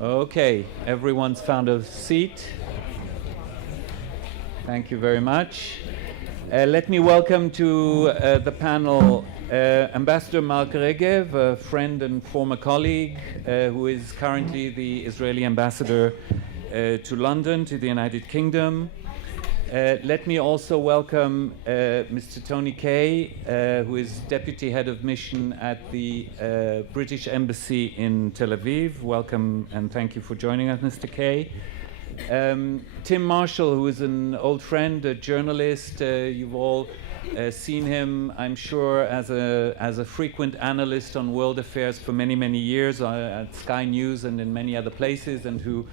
Okay, everyone's found a seat. Thank you very much. Let me welcome to the panel Ambassador Mark Regev, a friend and former colleague who is currently the Israeli ambassador to London, to the United Kingdom. Let me also welcome Mr. Tony Kay, who is Deputy Head of Mission at the British Embassy in Tel Aviv. Welcome and thank you for joining us, Mr. Kay. Tim Marshall, who is an old friend, a journalist. You've all seen him, I'm sure, as a frequent analyst on world affairs for many, many years at Sky News and in many other places, and who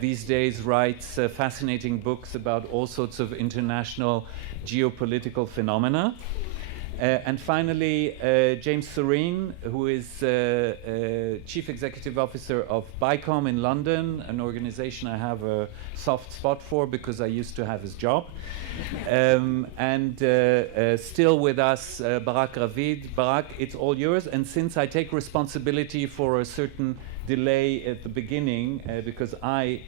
these days writes fascinating books about all sorts of international geopolitical phenomena. And finally, James Serene, who is Chief Executive Officer of BICOM in London, an organization I have a soft spot for because I used to have his job. And still with us, Barak Ravid. Barak, it's all yours. And since I take responsibility for a certain delay at the beginning because I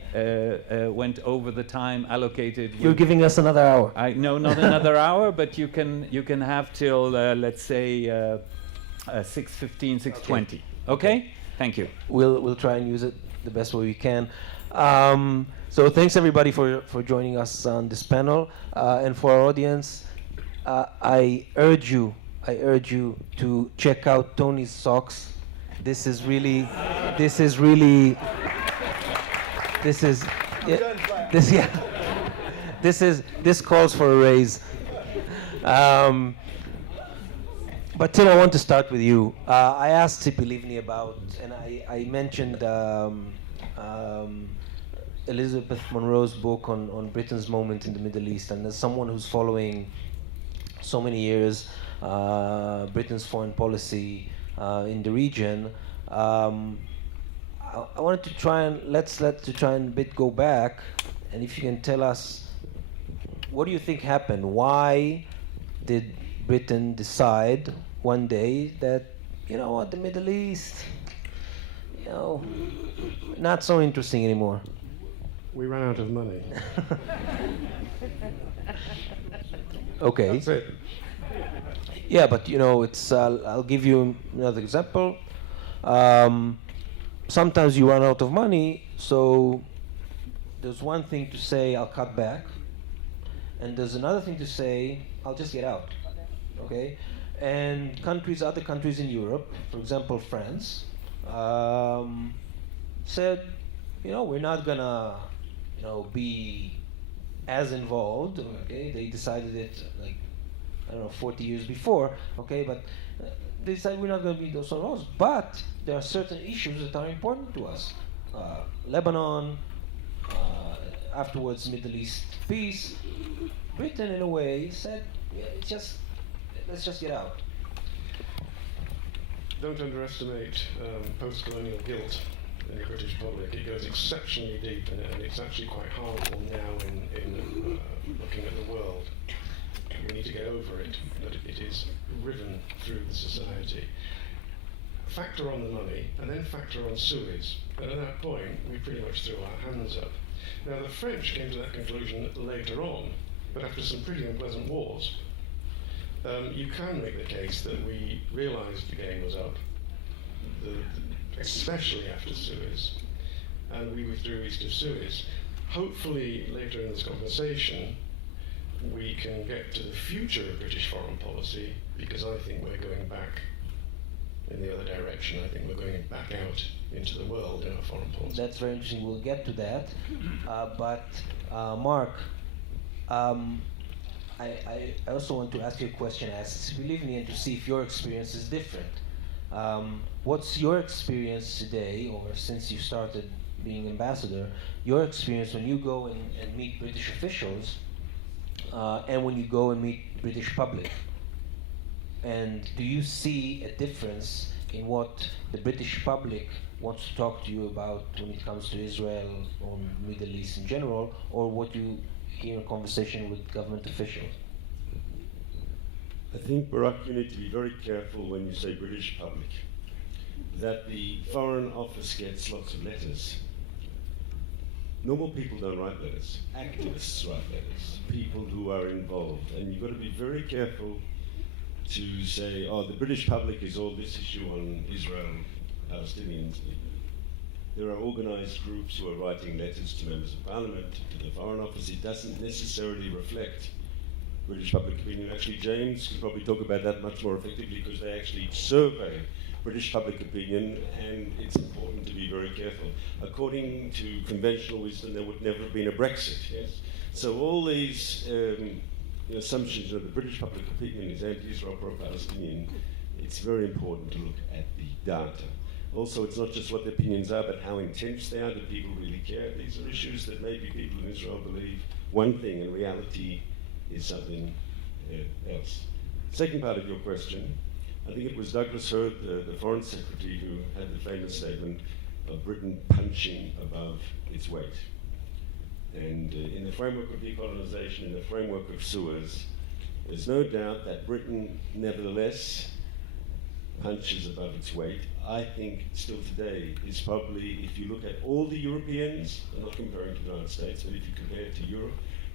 went over the time allocated. You're giving us another hour. No, not another hour, but you can have till let's say 6:15, 6:20. Okay? Thank you. We'll try and use it the best way we can. So thanks everybody for joining us on this panel, and for our audience, I urge you to check out Tony's socks. This calls for a raise. But Tim, I want to start with you. I asked Tzipi Livni about, and I mentioned Elizabeth Monroe's book on Britain's moment in the Middle East, and as someone who's following so many years Britain's foreign policy in the region, I wanted to try and a bit go back, and if you can tell us, what do you think happened? Why did Britain decide one day that, you know what, the Middle East, not so interesting anymore? We ran out of money. Okay. That's it. Yeah, but it's. I'll give you another example. Sometimes you run out of money, so there's one thing to say, I'll cut back, and there's another thing to say, I'll just get out. Okay, and other countries in Europe, for example, France, said, we're not gonna, be as involved. Okay, they decided it 40 years before, okay, but they decided we're not going to be those involved. But there are certain issues that are important to us. Lebanon, afterwards Middle East peace. Britain, in a way, said, let's just get out. Don't underestimate post-colonial guilt in the British public. It goes exceptionally deep, and it's actually quite harmful now in looking at the world. We need to get over it, that it is riven through the society. Factor on the money, and then factor on Suez. And at that point, we pretty much threw our hands up. Now, the French came to that conclusion later on, but after some pretty unpleasant wars. You can make the case that we realised the game was up, especially after Suez, and we withdrew east of Suez. Hopefully, later in this conversation, we can get to the future of British foreign policy, because I think we're going back in the other direction. I think we're going back out into the world in our foreign policy. That's very interesting. We'll get to that. But Mark, I also want to ask you a question as Tzipi Livni, and to see if your experience is different. What's your experience today, or since you started being ambassador, your experience when you go and meet British officials, and when you go and meet British public? And do you see a difference in what the British public wants to talk to you about when it comes to Israel or Middle East in general, or what you hear in conversation with government officials? I think, Barak, you need to be very careful when you say British public. that the Foreign Office gets lots of letters. Normal people don't write letters. Activists write letters. People who are involved. And you've got to be very careful to say, oh, the British public is all this issue on Israel, Palestinians. There are organised groups who are writing letters to members of parliament, to the Foreign Office. It doesn't necessarily reflect British public opinion. Actually, James could probably talk about that much more effectively because they actually survey British public opinion, and it's important to be very careful. According to conventional wisdom, there would never have been a Brexit, yes? So all these assumptions of the British public opinion is anti-Israel, pro-Palestinian. It's very important to look at the data. Also, it's not just what the opinions are, but how intense they are. Do people really care? These are issues that maybe people in Israel believe one thing, and reality is something else. Second part of your question, I think it was Douglas Hurd, the Foreign Secretary, who had the famous statement of Britain punching above its weight. And in the framework of decolonization, in the framework of Suez, there's no doubt that Britain, nevertheless, punches above its weight. I think still today is probably, if you look at all the Europeans, I'm not comparing to the United States, but if you compare it to Europe,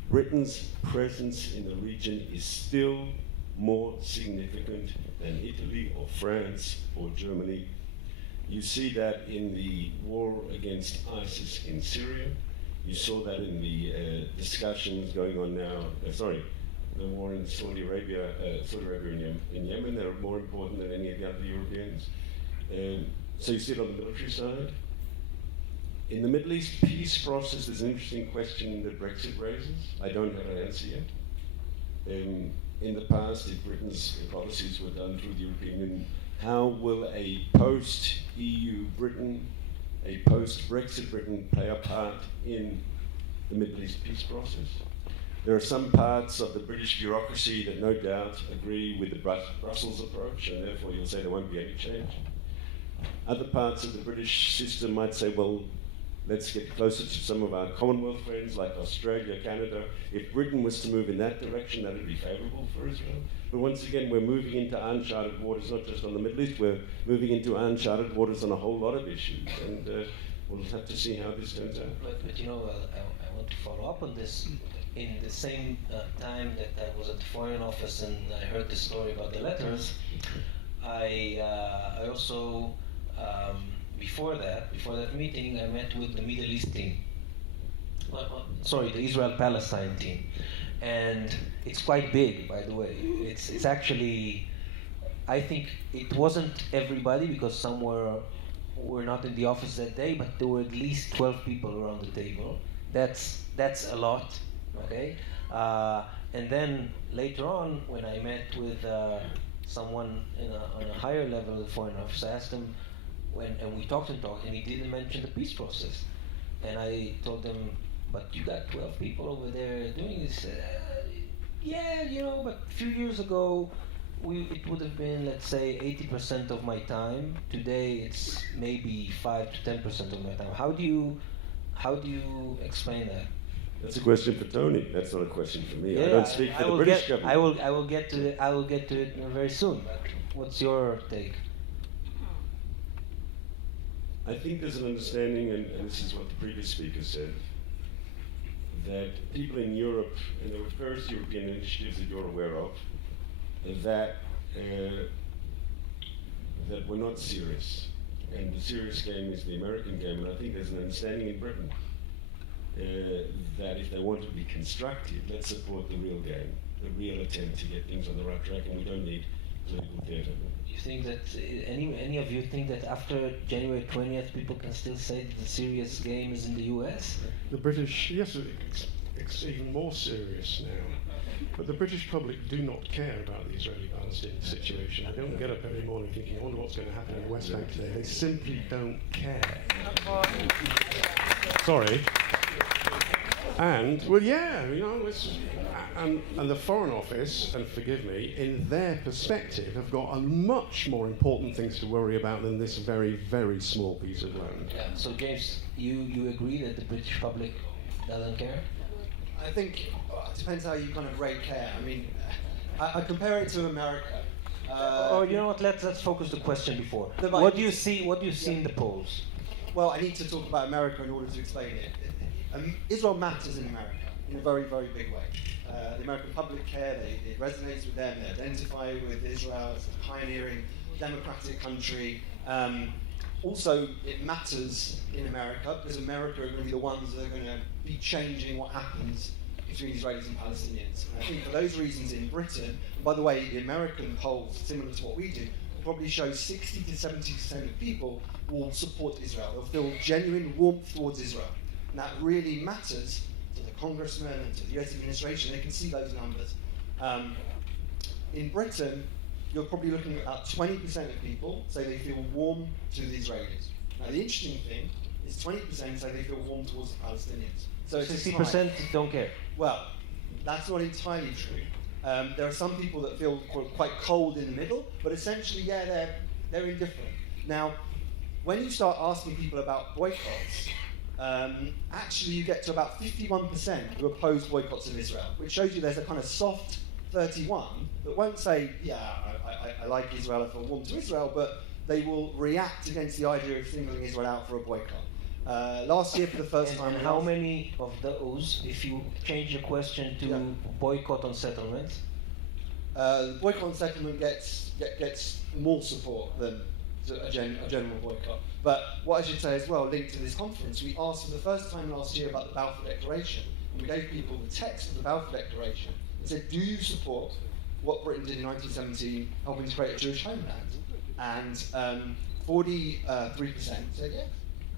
Britain's presence in the region is still more significant than Italy or France or Germany. You see that in the war against ISIS in Syria. You saw that in the discussions going on now, the war in Saudi Arabia in Yemen. They're more important than any of the other Europeans. So you see it on the military side. In the Middle East peace process, there's an interesting question that Brexit raises. I don't have an answer yet. In the past, if Britain's policies were done through the European Union, how will a post-EU Britain, a post-Brexit Britain play a part in the Middle East peace process? There are some parts of the British bureaucracy that no doubt agree with the Brussels approach, and therefore you'll say there won't be any change. Other parts of the British system might say, well, let's get closer to some of our Commonwealth friends like Australia, Canada. If Britain was to move in that direction, that would be favourable for Israel. But once again, we're moving into uncharted waters, not just on the Middle East, we're moving into uncharted waters on a whole lot of issues. And we'll have to see how this turns out. But you know, I want to follow up on this. In the same time that I was at the Foreign Office and I heard the story about the letters, I also, before that meeting, I met with the Middle East team. The Israel-Palestine team. And it's quite big, by the way. It's actually, I think it wasn't everybody because some were not in the office that day, but there were at least 12 people around the table. That's a lot. Okay, and then later on, when I met with someone on a higher level of the Foreign Office, I asked him and we talked, and he didn't mention the peace process. And I told him, but you got 12 people over there doing this. Yeah, but a few years ago, it would have been, let's say, 80% of my time. Today, it's maybe 5 to 10% of my time. How do you explain that? That's a question for Tony. That's not a question for me. I don't speak for the British government. I will get to it very soon. What's your take? I think there's an understanding, and this is what the previous speaker said, that people in Europe, and there were various European initiatives that you're aware of, that were not serious. And the serious game is the American game, and I think there's an understanding in Britain that if they want to be constructive, let's support the real game, the real attempt to get things on the right track, and we don't need political theatre. You think that any of you think that after January 20th, people can still say that the serious game is in the U.S.? The British, yes, it's even more serious now. But the British public do not care about the Israeli-Palestinian situation. They don't get up every morning thinking, I wonder what's going to happen in the West Bank today. They simply don't care. Sorry. And, well, yeah, and the Foreign Office, and forgive me, in their perspective, have got a much more important things to worry about than this very, very small piece of land. Yeah. So, James, you agree that the British public doesn't care? I think it depends how you kind of rate care. I mean, I compare it to America. Or you know what? Let's focus the question before. What do you see? What do you see in the polls? Well, I need to talk about America in order to explain it. Israel matters in America in a very, very big way. The American public care, it resonates with them, they identify with Israel as a pioneering democratic country. Also, it matters in America because America are going to be the ones that are going to be changing what happens between Israelis and Palestinians. And I think for those reasons in Britain, and by the way, the American polls, similar to what we do, will probably show 60 to 70% of people will support Israel. They'll feel genuine warmth towards Israel. And that really matters to the congressmen and to the US administration. They can see those numbers. In Britain, you're probably looking at about 20% of people say they feel warm to the Israelis. Now, the interesting thing is 20% say they feel warm towards the Palestinians. So 60% don't care. Well, that's not entirely true. There are some people that feel quite cold in the middle, but essentially, yeah, they're indifferent. Now, when you start asking people about boycotts, actually you get to about 51% who oppose boycotts of Israel, which shows you there's a kind of soft 31 that won't say, yeah, I like Israel, I feel warm to Israel, but they will react against the idea of singling Israel out for a boycott. Last year, for the first time... And how many of those, if you change the question to boycott on settlement? Boycott on settlement gets more support than a general boycott. But what I should say as well, linked to this conference, we asked for the first time last year about the Balfour Declaration. And we gave people the text of the Balfour Declaration and said, do you support what Britain did in 1917, helping to create a Jewish homeland? And 43% said yes.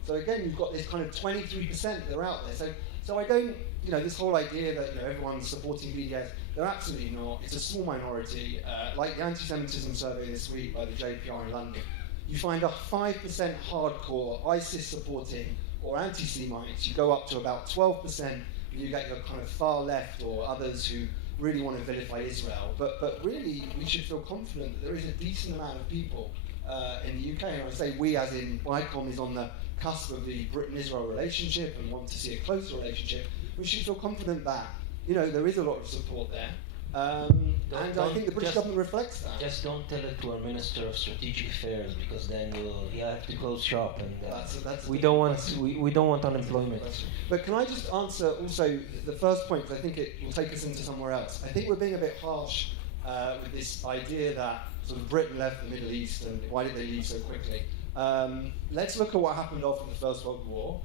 So again, you've got this kind of 23% that are out there. So I don't, this whole idea that everyone's supporting BDS, they're absolutely not. It's a small minority. Like the anti-Semitism survey this week by the JPR in London, you find a 5% hardcore ISIS supporting or anti-Semites. You go up to about 12%, and you get your kind of far left or others who really want to vilify Israel. But really, we should feel confident that there is a decent amount of people in the UK, and I say we as in BICOM is on the cusp of the Britain-Israel relationship and want to see a closer relationship, we should feel confident that there is a lot of support there. And I think the British government reflects that. Just don't tell it to our Minister of Strategic Affairs, because then you'll have to close shop, and that's we don't want unemployment. But can I just answer also the first point, because I think it will take us into somewhere else. I think we're being a bit harsh with this idea that sort of Britain left the Middle East, and why did they leave so quickly? Let's look at what happened after the First World War.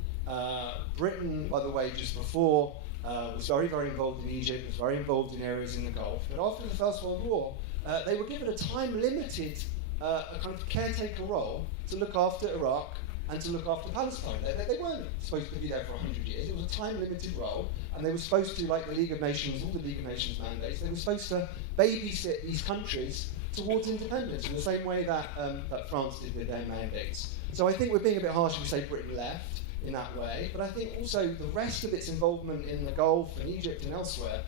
Britain, by the way, just before, was very, very involved in Egypt, was very involved in areas in the Gulf. But after the First World War, they were given a time-limited, a kind of caretaker role to look after Iraq and to look after Palestine. They weren't supposed to be there for 100 years. It was a time-limited role, and they were supposed to, like the League of Nations, all the League of Nations mandates, they were supposed to babysit these countries towards independence in the same way that France did with their mandates. So I think we're being a bit harsh if we say Britain left in that way, but I think also the rest of its involvement in the Gulf and Egypt and elsewhere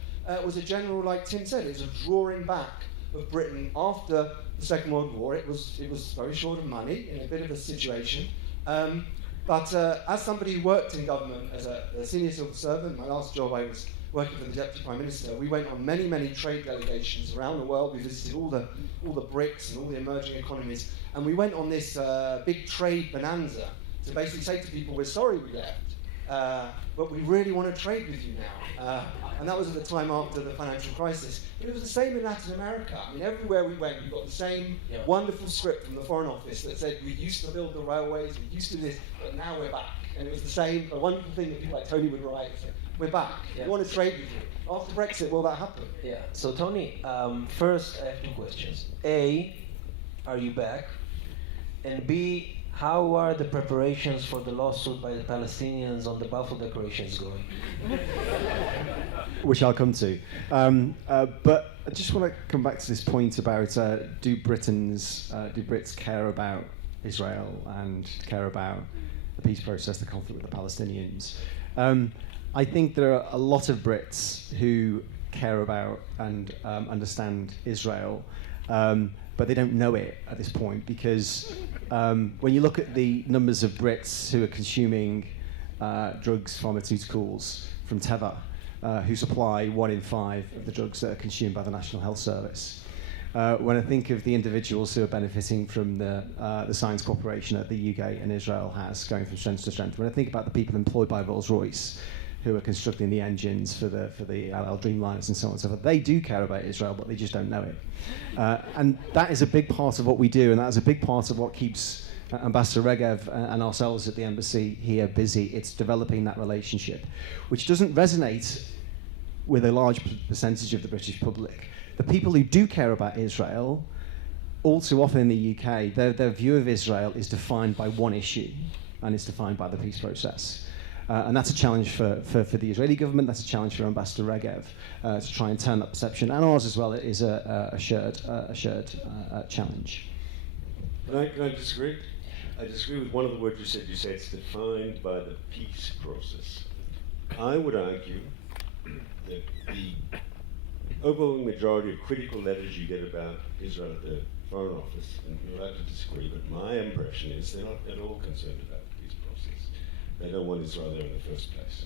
was a general, like Tim said, it was a drawing back of Britain after the Second World War. It was very short of money, in a bit of a situation. But as somebody who worked in government as a senior civil servant, my last job I was working for the Deputy Prime Minister, we went on many, many trade delegations around the world. We visited all the BRICS and all the emerging economies, and we went on this big trade bonanza to basically say to people, we're sorry we left, but we really want to trade with you now. And that was at the time after the financial crisis. But it was the same in Latin America. I mean, everywhere we went, we got the same wonderful script from the Foreign Office that said, we used to build the railways, we used to do this, but now we're back. And it was the same, a wonderful thing that people like Tony would write. We're back. We want to trade with you. After Brexit, will that happen? Yeah. So Tony, first I have two questions. A, are you back? And B, how are the preparations for the lawsuit by the Palestinians on the Balfour Declarations going? Which I'll come to. But I just want to come back to this point about do Brits care about Israel and care about the peace process, the conflict with the Palestinians? I think there are a lot of Brits who care about and understand Israel, but they don't know it at this point, because when you look at the numbers of Brits who are consuming drugs, pharmaceuticals from Teva, who supply 1 in 5 of the drugs that are consumed by the National Health Service, when I think of the individuals who are benefiting from the science cooperation that the UK and Israel has going from strength to strength, when I think about the people employed by Rolls-Royce who are constructing the engines for the LL Dreamliners and so on and so forth, they do care about Israel, but they just don't know it. And that is a big part of what we do, and that is a big part of what keeps Ambassador Regev and ourselves at the embassy here busy. It's developing that relationship, which doesn't resonate with a large percentage of the British public. The people who do care about Israel, all too often in the UK, their view of Israel is defined by one issue, and it's defined by the peace process. And that's a challenge for the Israeli government, that's a challenge for Ambassador Regev to try and turn that perception. And ours as well is a shared challenge. Can I disagree? I disagree with one of the words you said. You said it's defined by the peace process. I would argue that the overwhelming majority of critical letters you get about Israel at the Foreign Office, and you're allowed to disagree, but my impression is they're not at all concerned about the peace process. They don't want Israel there in the first place.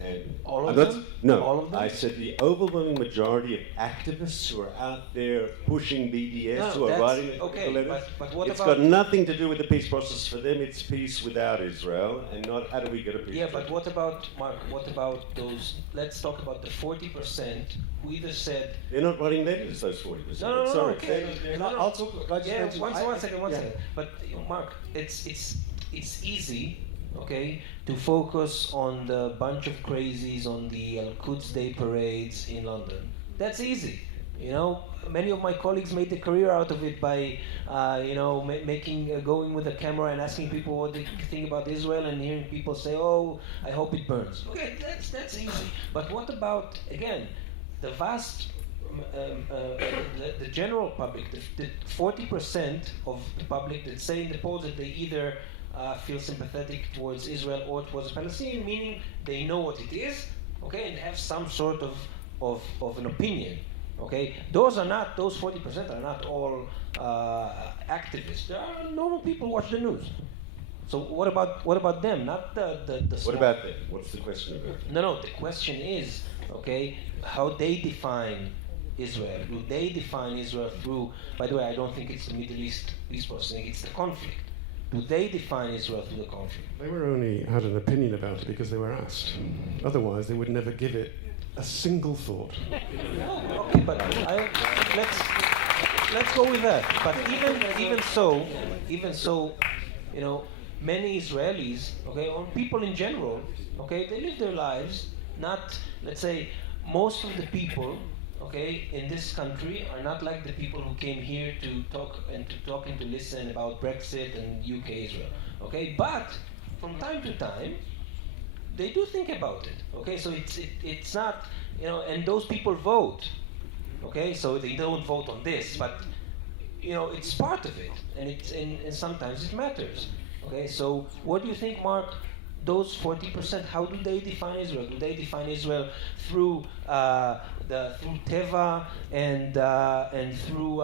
And all of them? No, all of them? I said the overwhelming majority of activists who are out there pushing BDS, who are writing the letters, but what it's about got nothing to do with the peace process. For them, it's peace without Israel, and not how do we get a peace process. but what about, Mark, what about those, let's talk about the 40% who either said... They're not writing letters, those 40%. No, Sorry. okay. I'll talk. One second. But, Mark, it's easy, okay, to focus on the bunch of crazies on the Al-Quds Day parades in London. That's easy. You know, many of my colleagues made a career out of it by, going with a camera and asking people what they think about Israel, and hearing people say, "Oh, I hope it burns." Okay, that's easy. But what about, again, the vast, the general public, the 40% of the public that say in the polls that they either feel sympathetic towards Israel or towards Palestine, meaning they know what it is, okay, and have some sort of an opinion, okay? Those 40% are not all activists. There are normal people who watch the news. So what about them? Not the What about them? What's the question about them? No, the question is, okay, how they define Israel. Do they define Israel through, by the way, I don't think it's the Middle East peace process, I think it's the conflict. Do they define Israel through the conflict? They were only had an opinion about it because they were asked. Otherwise, they would never give it a single thought. Okay, but let's go with that. But even so, you know, many Israelis, okay, or people in general, okay, they live their lives. Not, let's say, most of the people, okay, in this country are not like the people who came here to talk and to listen about Brexit and UK Israel, okay? But from time to time, they do think about it, okay? So it's not, you know, and those people vote, okay? So they don't vote on this, but you know, it's part of it, and sometimes it matters, okay? So what do you think, Mark? Those 40%, how do they define Israel? Do they define Israel through through Teva and through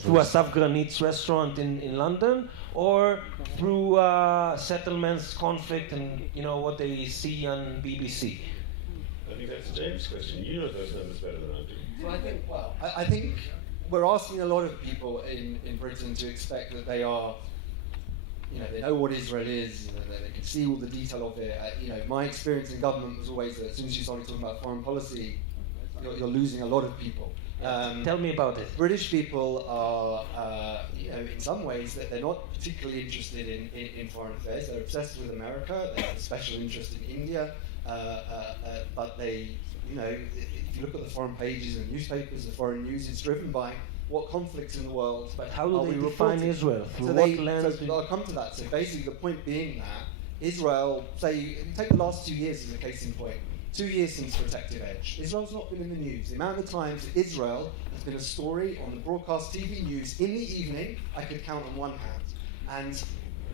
through Asaf Granit's restaurant in London, or through settlements, conflict, and you know what they see on BBC? I think that's James' question. You know those numbers better than I do. So I think we're asking a lot of people in Britain to expect that they are, you know, they know what Israel is, they can see all the detail of it. You know, my experience in government was always that as soon as you started talking about foreign policy, you're losing a lot of people. Tell me about it. British people are, you know, in some ways that they're not particularly interested in foreign affairs. They're obsessed with America. They have a special interest in India, but they, you know, if you look at the foreign pages in newspapers, the foreign news is driven by what conflicts in the world. But how do they define reporting? Israel? Through So what they, lens? so I'll come to that. So basically, the point being that Israel, say, take the last 2 years as a case in point. 2 years since Protective Edge. Israel's not been in the news. The amount of times that Israel has been a story on the broadcast TV news in the evening, I could count on one hand. And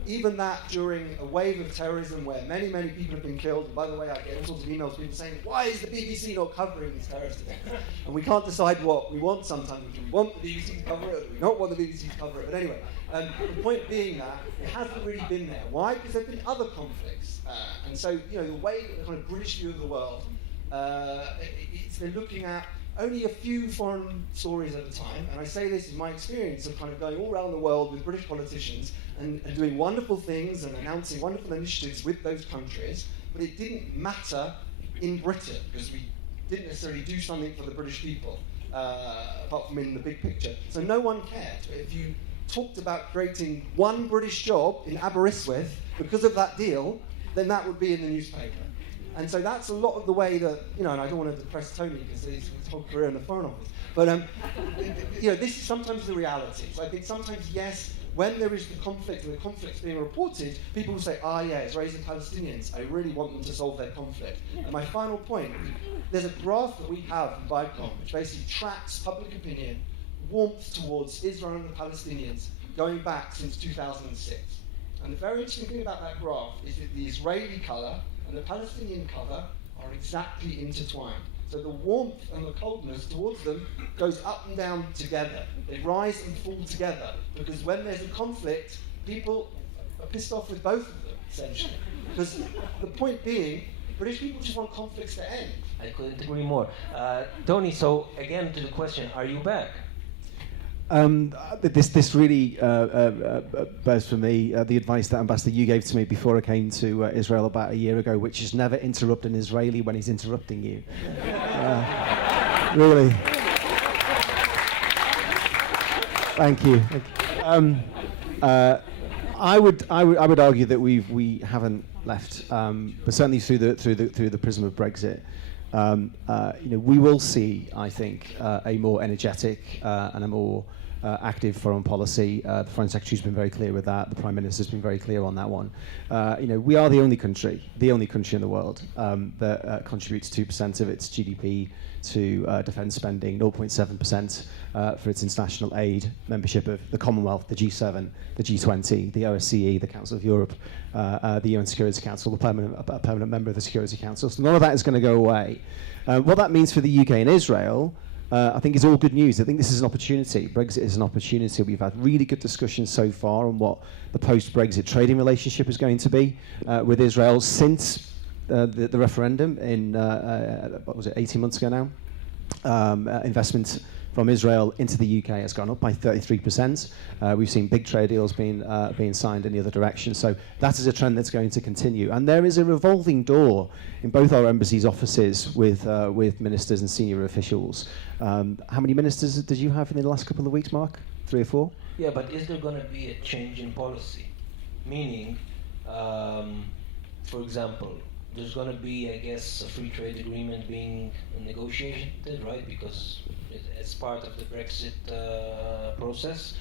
even that during a wave of terrorism where many, many people have been killed. And by the way, I get all sorts of emails, people saying, why is the BBC not covering these terrorist events? And we can't decide what we want sometimes. Do we want the BBC to cover it, or do we not want the BBC to cover it? But anyway, the point being that it hasn't really been there. Why? Because there have been other conflicts. And so, you know, the way, the kind of British view of the world they're looking at only a few foreign stories at a time, and I say this in my experience of kind of going all around the world with British politicians and doing wonderful things and announcing wonderful initiatives with those countries, but it didn't matter in Britain because we didn't necessarily do something for the British people, apart from in the big picture. So no one cared. If you talked about creating one British job in Aberystwyth because of that deal, then that would be in the newspaper. And so that's a lot of the way that, and I don't want to depress Tony because he's his whole career in the Foreign Office, but this is sometimes the reality. So I think sometimes, yes, when there is the conflict and the conflict's being reported, people will say, Israelis and Palestinians, I really want them to solve their conflict. And my final point, there's a graph that we have in BICOM which basically tracks public opinion, warmth towards Israel and the Palestinians going back since 2006. And the very interesting thing about that graph is that the Israeli colour and the Palestinian colour are exactly intertwined. So the warmth and the coldness towards them goes up and down together. They rise and fall together because when there's a conflict, people are pissed off with both of them, essentially. Because the point being, British people just want conflicts to end. I couldn't agree more. Tony, so again to the question, are you back? This really bears for me the advice that Ambassador you gave to me before I came to Israel about a year ago, which is never interrupt an Israeli when he's interrupting you. Really. Thank you. I would argue that we haven't left, but certainly through the prism of Brexit. We will see, I think, a more energetic and a more active foreign policy. The Foreign Secretary's been very clear with that. The Prime Minister's been very clear on that one. We are the only country in the world that contributes 2% of its GDP to defence spending, 0.7% for its international aid, membership of the Commonwealth, the G7, the G20, the OSCE, the Council of Europe, the UN Security Council, a permanent member of the Security Council. So none of that is going to go away. What that means for the UK and Israel, I think is all good news. I think this is an opportunity. Brexit is an opportunity. We've had really good discussions so far on what the post-Brexit trading relationship is going to be with Israel since the referendum in, 18 months ago now. Investment from Israel into the UK has gone up by 33%. We've seen big trade deals being signed in the other direction. So that is a trend that's going to continue. And there is a revolving door in both our embassies' offices with ministers and senior officials. How many ministers did you have in the last couple of weeks, Mark? 3 or 4? Yeah, but is there going to be a change in policy? Meaning, for example, there's going to be, I guess, a free trade agreement being negotiated, right? Because it's part of the Brexit process.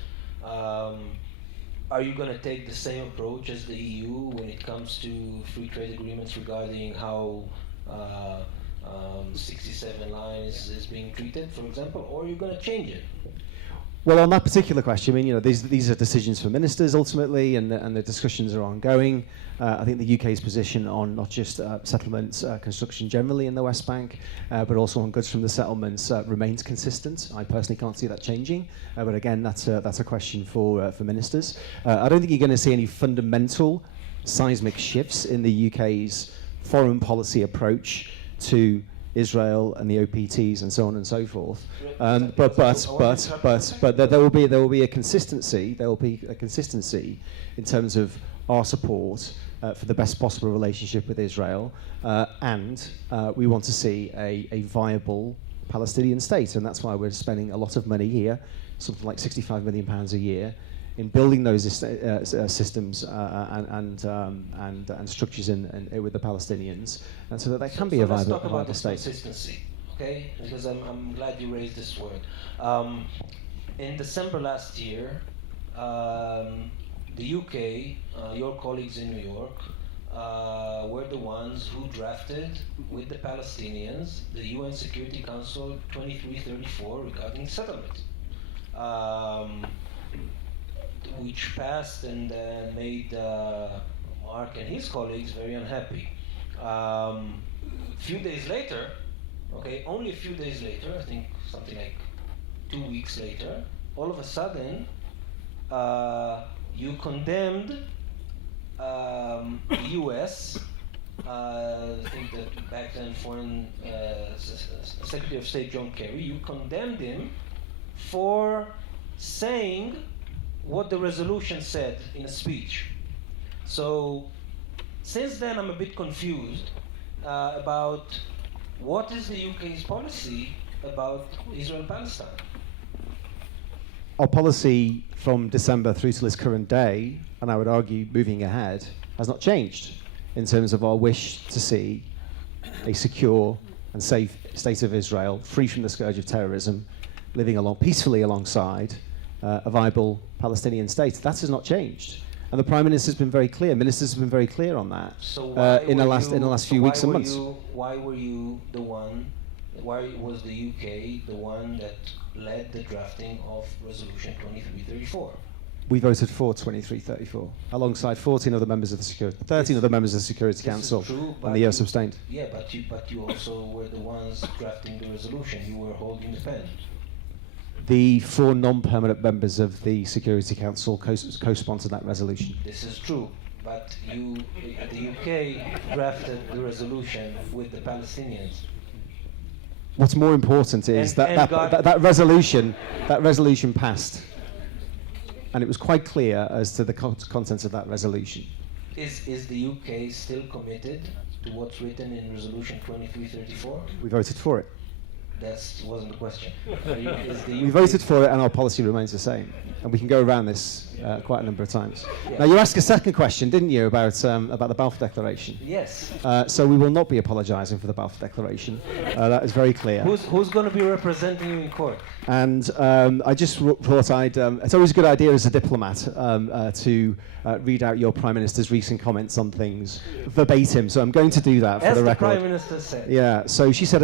Are you going to take the same approach as the EU when it comes to free trade agreements regarding how 67 lines is being treated, for example, or are you going to change it? Well, on that particular question, these are decisions for ministers ultimately, and the discussions are ongoing. I think the UK's position on not just settlements, construction generally in the West Bank, but also on goods from the settlements remains consistent. I personally can't see that changing, but again, that's a question for ministers. I don't think you're going to see any fundamental seismic shifts in the UK's foreign policy approach to Israel and the OPTs and so on and so forth, but there will be a consistency. There will be a consistency in terms of our support for the best possible relationship with Israel, and we want to see a viable Palestinian state, and that's why we're spending a lot of money here, something like £65 million a year, in building those systems and structures with the Palestinians, and so that they can be a viable state. Let's talk about this consistency, okay? Because I'm glad you raised this word. In December last year, the UK, your colleagues in New York, were the ones who drafted with the Palestinians the UN Security Council 2334 regarding settlement. Which passed and made Mark and his colleagues very unhappy. Few days later, only a few days later, I think something like 2 weeks later, all of a sudden, you condemned the US I think that back then Foreign Secretary of State John Kerry, you condemned him for saying what the resolution said in a speech. So since then I'm a bit confused about what is the UK's policy about Israel-Palestine. Our policy from December through to this current day, and I would argue moving ahead, has not changed in terms of our wish to see a secure and safe state of Israel, free from the scourge of terrorism, living peacefully alongside a viable Palestinian state. That has not changed. And the Prime Minister has been very clear, ministers have been very clear on that in the last few weeks and months. Why was the UK the one that led the drafting of Resolution 2334? We voted for 2334, alongside 13 other members of the Security Council, and the US abstained. Yeah, but you also were the ones drafting the resolution. You were holding the pen. The 4 non-permanent members of the Security Council co-sponsored that resolution. This is true, but the UK drafted the resolution with the Palestinians. What's more important is that resolution passed, and it was quite clear as to the contents of that resolution. Is the UK still committed to what's written in Resolution 2334? We voted for it. That wasn't the question. We voted for it, and our policy remains the same. And we can go around this quite a number of times. Yeah. Now, you asked a second question, didn't you, about the Balfour Declaration? Yes. So we will not be apologising for the Balfour Declaration. That is very clear. Who's going to be representing you in court? And I just thought it's always a good idea as a diplomat to read out your Prime Minister's recent comments on things verbatim. So I'm going to do that for the record. As the Prime Minister said. Yeah, so she said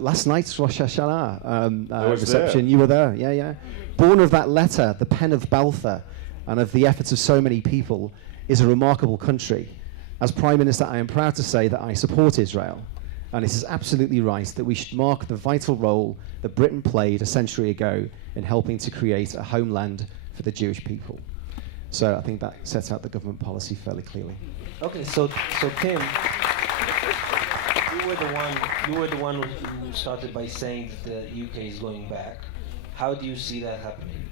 last night's Rosh Hashanah reception. There. You were there, yeah. Born of that letter, the pen of Balfour, and of the efforts of so many people, is a remarkable country. As Prime Minister, I am proud to say that I support Israel. And it is absolutely right that we should mark the vital role that Britain played a century ago in helping to create a homeland for the Jewish people. So I think that sets out the government policy fairly clearly. Okay, so Tim, you were the one who started by saying that the UK is going back. How do you see that happening?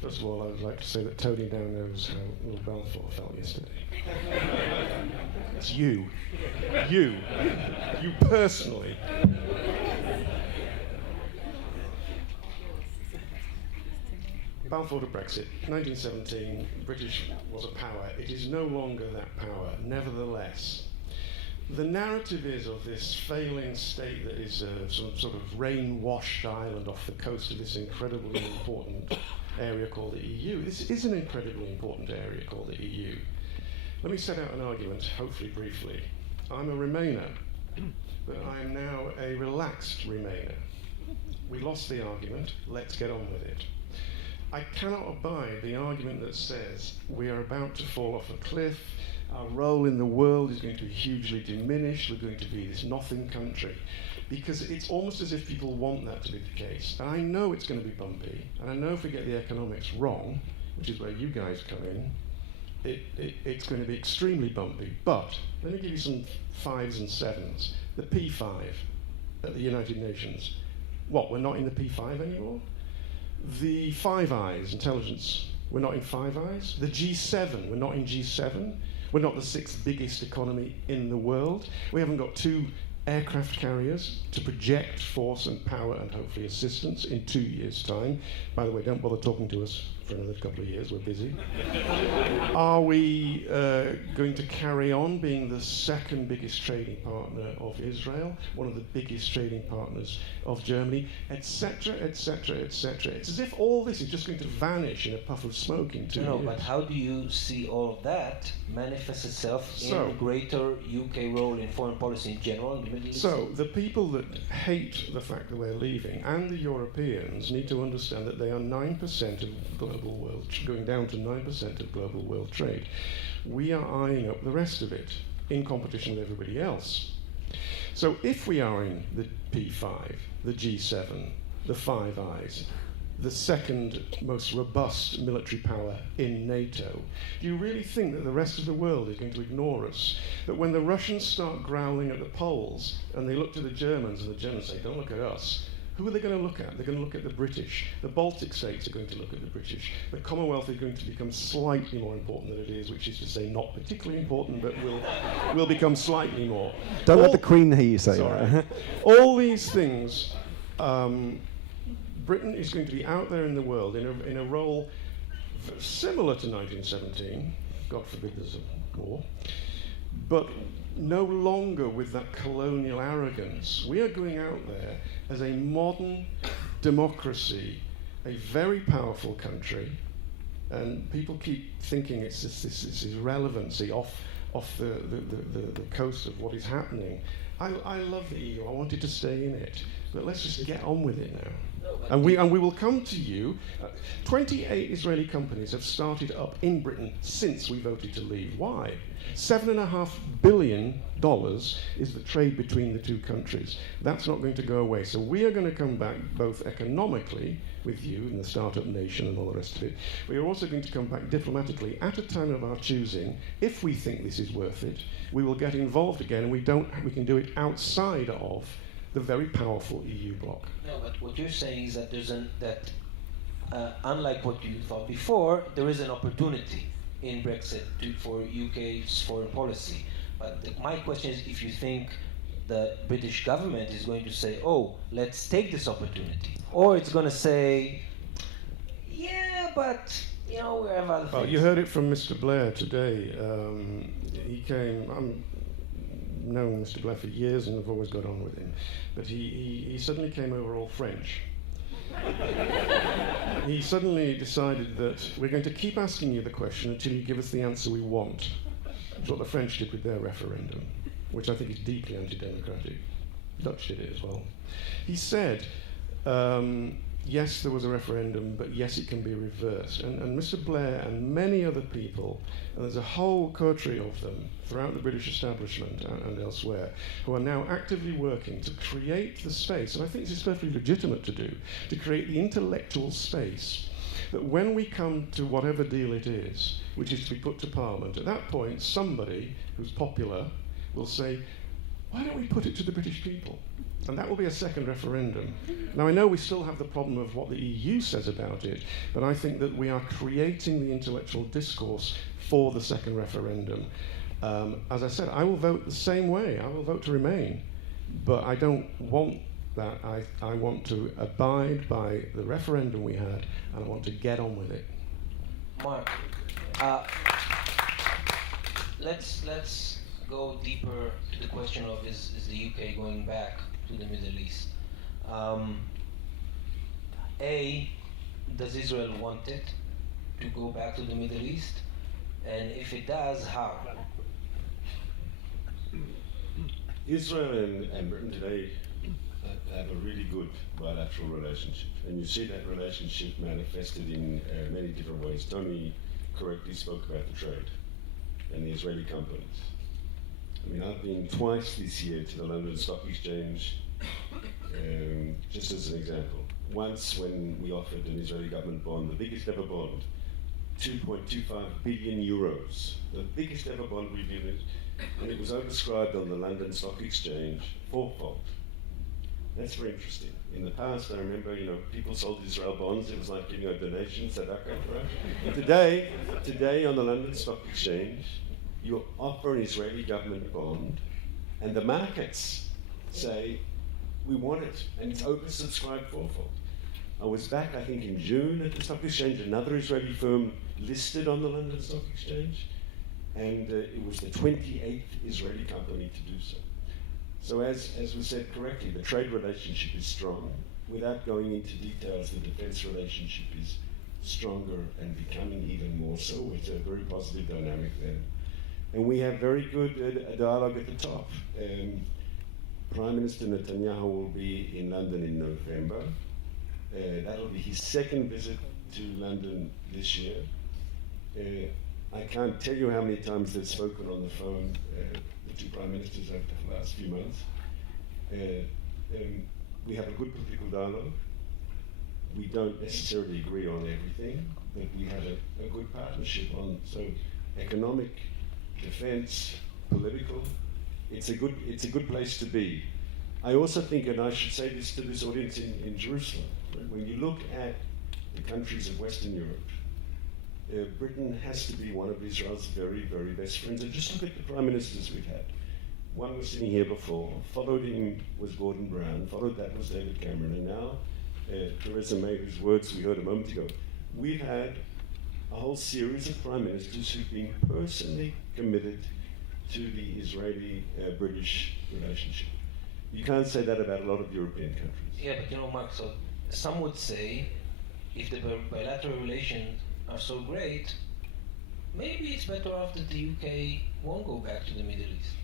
First of all, I would like to say that Tony now knows how Lord Balfour felt yesterday. It's you personally. Balfour to Brexit, 1917, British was a power. It is no longer that power. Nevertheless, the narrative is of this failing state that is some sort of rain-washed island off the coast of this incredibly important area called the EU. This is an incredibly important area called the EU. Let me set out an argument, hopefully briefly. I'm a Remainer, but I am now a relaxed Remainer. We lost the argument, let's get on with it. I cannot abide the argument that says we are about to fall off a cliff, our role in the world is going to be hugely diminished, we're going to be this nothing country. Because it's almost as if people want that to be the case. And I know it's going to be bumpy, and I know if we get the economics wrong, which is where you guys come in, it's going to be extremely bumpy. But let me give you some 5s and 7s. The P5 at the United Nations. What, we're not in the P5 anymore? The Five Eyes, intelligence, we're not in Five Eyes. The G7, we're not in G7. We're not the 6th biggest economy in the world. We haven't got 2 aircraft carriers to project force and power and hopefully assistance in 2 years' time. By the way, don't bother talking to us for another couple of years, we're busy. Are we going to carry on being the 2nd biggest trading partner of Israel, one of the biggest trading partners of Germany, etc., etc., etc.? It's as if all this is just going to vanish in a puff of smoke in 2 years. No, but how do you see all of that manifest itself in a greater UK role in foreign policy in general in the Middle East? So the people that hate the fact that we're leaving and the Europeans need to understand that they are 9% of global world, going down to 9% of global world trade. We are eyeing up the rest of it in competition with everybody else. So if we are in the P5, the G7, the Five Eyes, the second most robust military power in NATO. Do you really think that the rest of the world is going to ignore us? That when the Russians start growling at the Poles and they look to the Germans and the Germans say, don't look at us, who are they going to look at? They're going to look at the British. The Baltic states are going to look at the British. The Commonwealth is going to become slightly more important than it is, which is to say not particularly important, but will become slightly more. Don't let the Queen hear you say that. All these things, Britain is going to be out there in the world in a role similar to 1917, God forbid there's a war, but no longer with that colonial arrogance. We are going out there as a modern democracy, a very powerful country, and people keep thinking it's this irrelevancy off the coast of what is happening. I love the EU. I wanted to stay in it, but let's just get on with it now. And we will come to you. 28 Israeli companies have started up in Britain since we voted to leave. Why? $7.5 billion is the trade between the two countries. That's not going to go away. So we are going to come back both economically with you in the startup nation and all the rest of it. We are also going to come back diplomatically at a time of our choosing. If we think this is worth it, we will get involved again, and we can do it outside of the very powerful EU bloc. No, but what you're saying is that unlike what you thought before, there is an opportunity in Brexit for UK's foreign policy. But my question is, if you think the British government is going to say, "Oh, let's take this opportunity," or it's going to say, "Yeah, but we have other things." Well, you heard it from Mr. Blair today. He came. I'm known Mr. Blair for years and I've always got on with him. But he suddenly came over all French. He suddenly decided that we're going to keep asking you the question until you give us the answer we want. That's what the French did with their referendum, which I think is deeply anti-democratic. Dutch did it as well. He said, yes, there was a referendum, but yes, it can be reversed. And Mr. Blair and many other people, and there's a whole coterie of them throughout the British establishment and elsewhere, who are now actively working to create the space, and I think this is perfectly legitimate to do, to create the intellectual space that when we come to whatever deal it is, which is to be put to Parliament, at that point somebody who's popular will say, why don't we put it to the British people? And that will be a second referendum. Now, I know we still have the problem of what the EU says about it, but I think that we are creating the intellectual discourse for the second referendum. As I said, I will vote the same way. I will vote to remain. But I don't want that. I want to abide by the referendum we had, and I want to get on with it. Mark, let's go deeper to the question of is the UK going back to the Middle East? Does Israel want it to go back to the Middle East? And if it does, how? Israel and Britain today have a really good bilateral relationship, and you see that relationship manifested in many different ways. Tony correctly spoke about the trade and the Israeli companies. I mean, I've been twice this year to the London Stock Exchange, just as an example. Once when we offered an Israeli government bond, the biggest ever bond, 2.25 billion euros, the biggest ever bond we've given, and it was overscribed on the London Stock Exchange fourfold. That's very interesting. In the past, I remember, people sold Israel bonds. It was like giving a donation, tzedakah, right? Today on the London Stock Exchange, you offer an Israeli government bond, and the markets say, we want it, and it's oversubscribed fourfold. I was back, I think, in June at the Stock Exchange, another Israeli firm listed on the London Stock Exchange, and it was the 28th Israeli company to do so. So as we said correctly, the trade relationship is strong. Without going into details, the defense relationship is stronger and becoming even more so. It's a very positive dynamic there. And we have very good dialogue at the top. Prime Minister Netanyahu will be in London in November. That'll be his second visit to London this year. I can't tell you how many times they've spoken on the phone, the two prime ministers over the last few months. We have a good political dialogue. We don't necessarily agree on everything, but we have a good partnership on economic, defence, political. It's a good place to be. I also think, and I should say this to this audience in Jerusalem, when you look at the countries of Western Europe, Britain has to be one of Israel's very, very best friends. And just look at the prime ministers we've had. One was sitting here before, followed him was Gordon Brown, followed that was David Cameron, and now Theresa May, whose words we heard a moment ago. We've had a whole series of prime ministers who've been personally committed to the Israeli-British relationship. You can't say that about a lot of European countries. Yeah, but you know, Mark, so some would say if the bilateral relations are so great, maybe it's better off that the UK won't go back to the Middle East,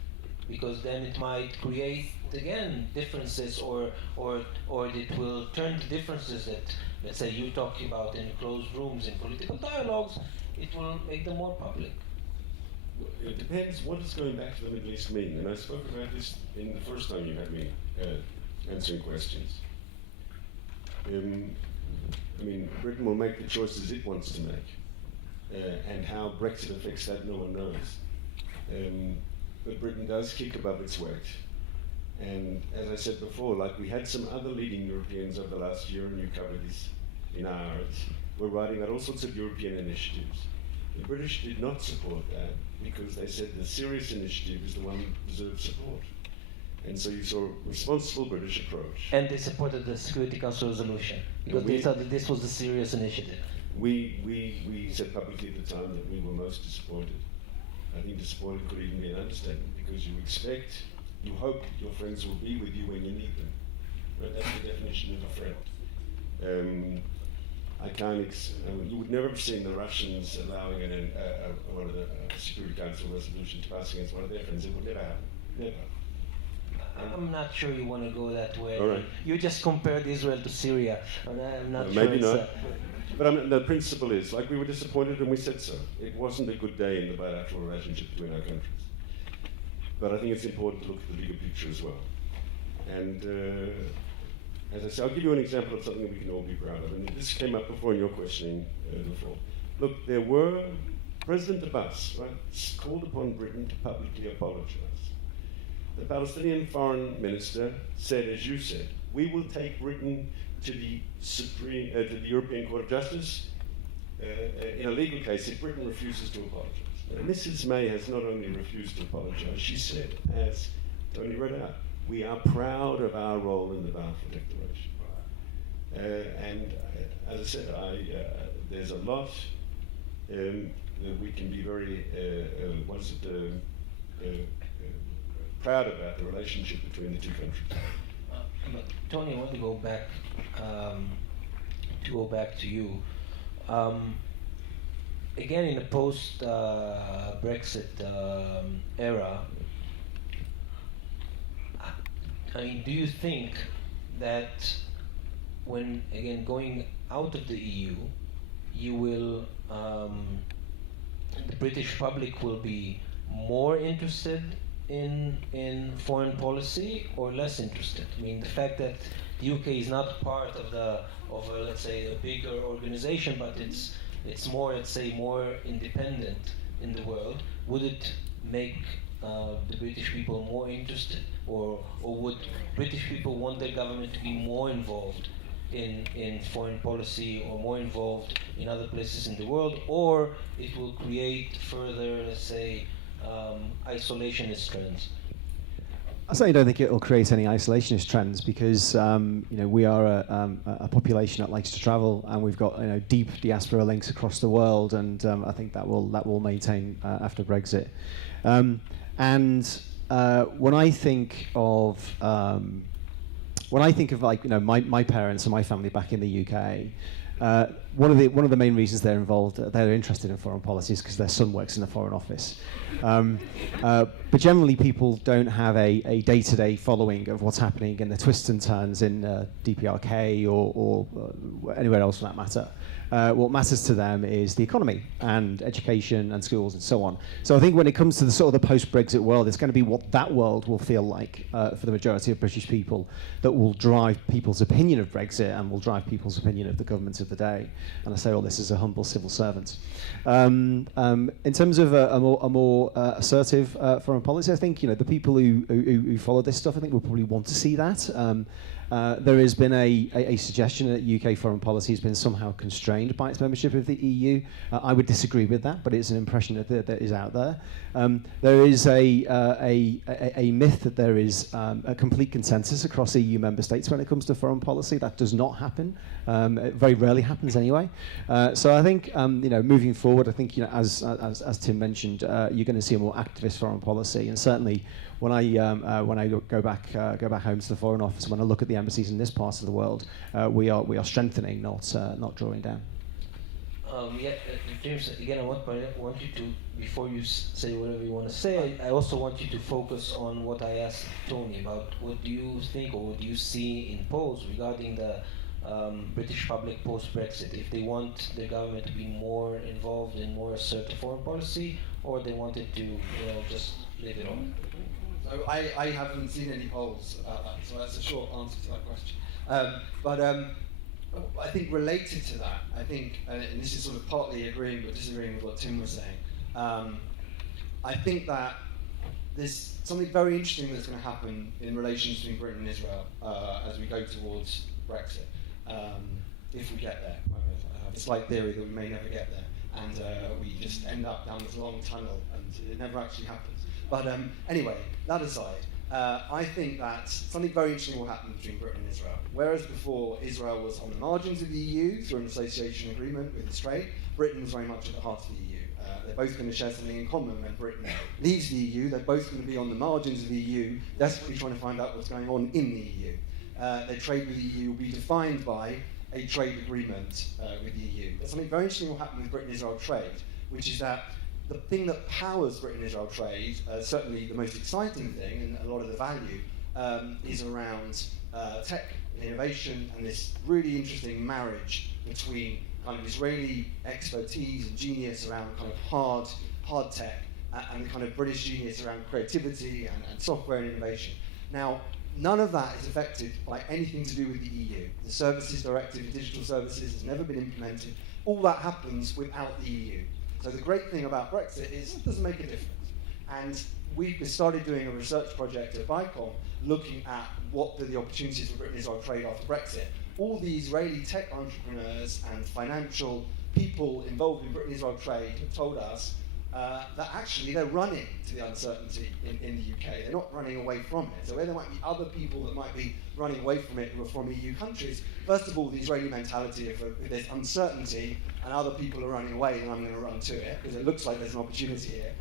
because then it might create again differences, or it will turn to differences that, let's say, you're talking about in closed rooms in political dialogues. It will make them more public. It depends. What does going back to the Middle East mean? And I spoke about this in the first time you had me answering questions. I mean, Britain will make the choices it wants to make, and how Brexit affects that, no one knows. But Britain does kick above its weight. And as I said before, like we had some other leading Europeans over the last year, and you covered this in ours, were writing out all sorts of European initiatives. The British did not support that because they said the serious initiative is the one that deserves support. And so you saw a responsible British approach. And they supported the Security Council resolution because they thought that this was a serious initiative. We said publicly at the time that we were most disappointed. I think disappointed could even be an understatement, because you expect, you hope your friends will be with you when you need them. Right? That's the definition of a friend. You would never have seen the Russians allowing one of the Security Council resolution to pass against one of their friends. It would never happen. Never. I'm not sure you want to go that way. All right. You just compared Israel to Syria, and I'm not sure. Maybe not. But the principle is, like, we were disappointed and we said so. It wasn't a good day in the bilateral relationship between our countries. But I think it's important to look at the bigger picture as well. And as I say, I'll give you an example of something that we can all be proud of. And this came up before in your questioning before. Look, there were, President Abbas, right, called upon Britain to publicly apologize. The Palestinian foreign minister said, as you said, we will take Britain to the European Court of Justice in a legal case if Britain refuses to apologize. And Mrs. May has not only refused to apologize, she said, as Tony read out, we are proud of our role in the Balfour Declaration. And as I said, there's a lot that we can be very proud about the relationship between the two countries. But Tony, I want to go back to you. Again, in the post-Brexit era, I mean, do you think that when, again, going out of the EU, you will, the British public will be more interested in foreign policy or less interested? I mean, the fact that the UK is not part of let's say, a bigger organization, but it's more, let's say, more independent in the world, would it make the British people more interested, or would British people want their government to be more involved in foreign policy, or more involved in other places in the world, or it will create further, let's say, isolationist trends? I certainly don't think it will create any isolationist trends, because we are a population that likes to travel, and we've got deep diaspora links across the world, and I think that will maintain after Brexit. And when I think of like my parents and my family back in the UK, one of the main reasons they're interested in foreign policy is because their son works in the Foreign Office. But generally, people don't have a day-to-day following of what's happening in the twists and turns in DPRK or anywhere else for that matter. what matters to them is the economy and education and schools and so on. So I think when it comes to the sort of the post-Brexit world, it's going to be what that world will feel like for the majority of British people that will drive people's opinion of Brexit and will drive people's opinion of the government of the day. And I say all this as a humble civil servant. In terms of a more assertive foreign policy, I think the people who follow this stuff, I think will probably want to see that. There has been a suggestion that UK foreign policy has been somehow constrained by its membership of the EU. I would disagree with that, but it's an impression that is out there. There is a myth that there is a complete consensus across EU member states when it comes to foreign policy. That does not happen. It very rarely happens anyway. So I think moving forward, I think as Tim mentioned, you're going to see a more activist foreign policy, and certainly when I go back home to the Foreign Office, when I look at the embassies in this part of the world, we are strengthening, not drawing down. James, again, I want you to, before you say whatever you want to say, I also want you to focus on what I asked Tony about. What do you think, or what do you see in polls regarding the British public post-Brexit? If they want their government to be more involved in more assertive foreign policy, or they want it to, just leave it on? So I haven't seen any polls about that, so that's a short answer to that question. But I think related to that, I think, and this is sort of partly agreeing but disagreeing with what Tim was saying, I think that there's something very interesting that's going to happen in relations between Britain and Israel as we go towards Brexit, if we get there. I have a slight theory that we may never get there, and we just end up down this long tunnel, and it never actually happens. But anyway, that aside, I think that something very interesting will happen between Britain and Israel. Whereas before Israel was on the margins of the EU through an association agreement with its trade, Britain was very much at the heart of the EU. They're both going to share something in common when Britain leaves the EU. They're both going to be on the margins of the EU, desperately trying to find out what's going on in the EU. Their trade with the EU will be defined by a trade agreement with the EU. But something very interesting will happen with Britain-Israel trade, which is that the thing that powers Britain-Israel trade, certainly the most exciting thing and a lot of the value, is around tech and innovation and this really interesting marriage between kind of Israeli expertise and genius around kind of hard tech and the kind of British genius around creativity and software and innovation. Now, none of that is affected by anything to do with the EU. The Services Directive for Digital Services has never been implemented. All that happens without the EU. So the great thing about Brexit is it doesn't make a difference. And we started doing a research project at BICOM looking at what are the opportunities for Britain-Israel trade after Brexit. All the Israeli tech entrepreneurs and financial people involved in Britain-Israel trade have told us that actually they're running to the uncertainty in the UK. They're not running away from it. So where there might be other people that might be running away from it who are from EU countries, first of all, the Israeli mentality of if there's uncertainty and other people are running away, then I'm going to run to it, because it looks like there's an opportunity here.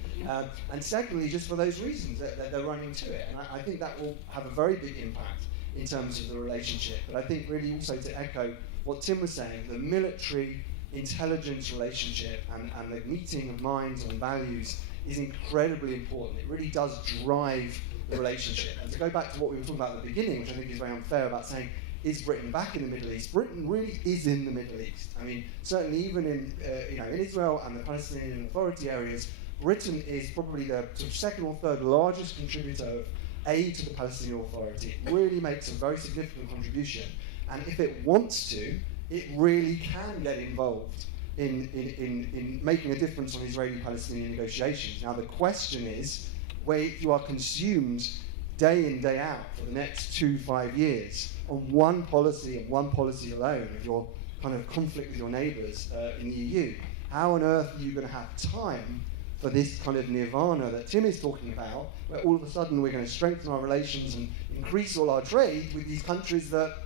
And secondly, just for those reasons, that they're running to it. And I think that will have a very big impact in terms of the relationship. But I think really also to echo what Tim was saying, the military intelligence relationship and the meeting of minds and values is incredibly important. It really does drive the relationship. And to go back to what we were talking about at the beginning, which I think is very unfair about saying, is Britain back in the Middle East? Britain really is in the Middle East. I mean, certainly even in in Israel and the Palestinian Authority areas, Britain is probably the sort of second or third largest contributor of aid to the Palestinian Authority. It really makes a very significant contribution. And if it wants to, it really can get involved in making a difference on Israeli-Palestinian negotiations. Now the question is, where you are consumed day in, day out for the next 2-5 years on one policy and one policy alone of your kind of conflict with your neighbours in the EU, how on earth are you going to have time for this kind of nirvana that Tim is talking about, where all of a sudden we're going to strengthen our relations and increase all our trade with these countries that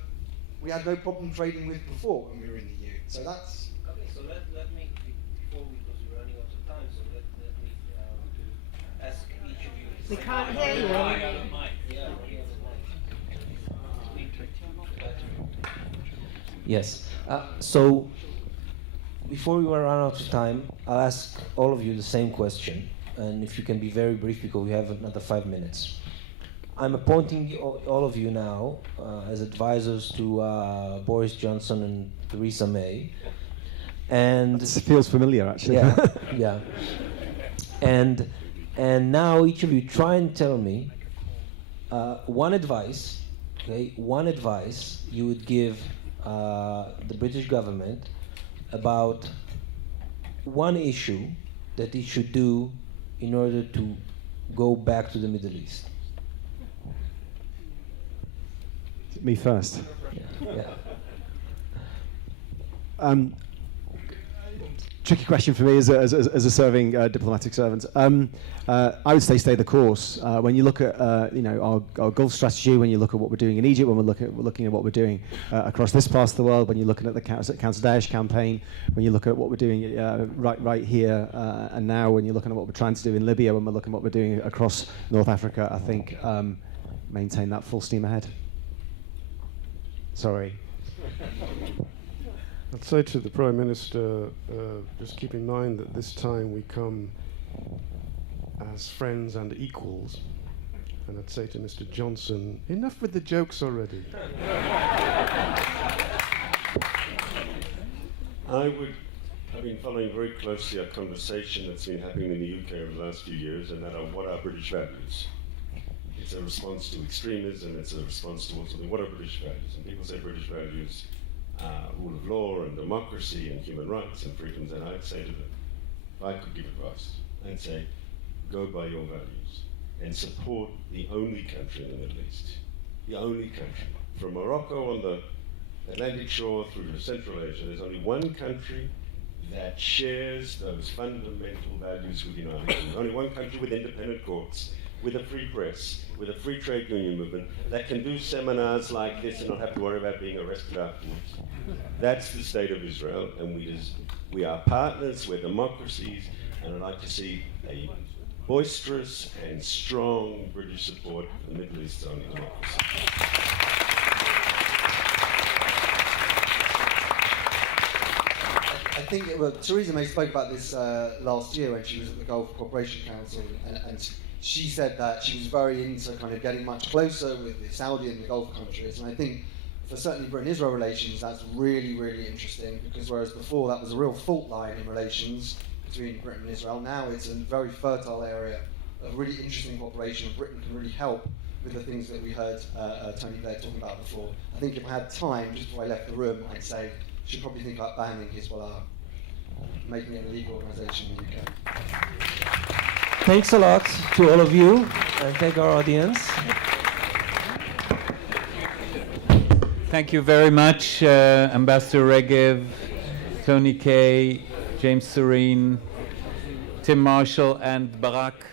we had no problem trading with before when we were in the EU. So that's... Okay, so let me, before we, because we're running out of time, so let me ask each of you... We can't hear you. Yes. So, before we run out of time, I'll ask all of you the same question, and if you can be very brief, because we have another 5 minutes. I'm appointing all of you now as advisors to Boris Johnson and Theresa May. And It feels familiar, actually. yeah, yeah. And now each of you try and tell me one advice, okay, one advice you would give the British government about one issue that it should do in order to go back to the Middle East. Me first. Yeah. Tricky question for me as a serving diplomatic servant. I would say stay the course. When you look at our Gulf strategy, when you look at what we're doing in Egypt, when we're looking at what we're doing across this part of the world, when you're looking at the counter-Daesh campaign, when you look at what we're doing right here and now, when you're looking at what we're trying to do in Libya, when we're looking at what we're doing across North Africa, I think maintain that full steam ahead. Sorry. I'd say to the Prime Minister, just keep in mind that this time we come as friends and equals. And I'd say to Mr. Johnson, enough with the jokes already. I've been following very closely a conversation that's been happening in the UK over the last few years, and that are what are British values. It's a response to extremism, it's a response towards something. What are British values? And people say British values rule of law and democracy and human rights and freedoms, and I'd say to them, if I could give advice, I'd say, go by your values and support the only country in the Middle East, the only country. From Morocco on the Atlantic shore through to Central Asia, there's only one country that shares those fundamental values with the United Kingdom. Only one country with independent courts, with a free press, with a free trade union movement, that can do seminars like this and not have to worry about being arrested afterwards. That's the state of Israel, and we are partners, we're democracies, and I'd like to see a boisterous and strong British support for the Middle East's only democracy. I think Theresa May spoke about this last year when she was at the Gulf Cooperation Council, and she said that she was very into kind of getting much closer with the Saudi and the Gulf countries. And I think for certainly Britain-Israel relations, that's really, really interesting, because whereas before that was a real fault line in relations between Britain and Israel, now it's a very fertile area of really interesting cooperation. Britain can really help with the things that we heard Tony Blair talking about before. I think if I had time, just before I left the room, I'd say should probably think about banning Hezbollah, making it a legal organisation in the UK. Thanks a lot to all of you, and thank our audience. Thank you very much, Ambassador Regev, Tony Kay, James Serene, Tim Marshall, and Barak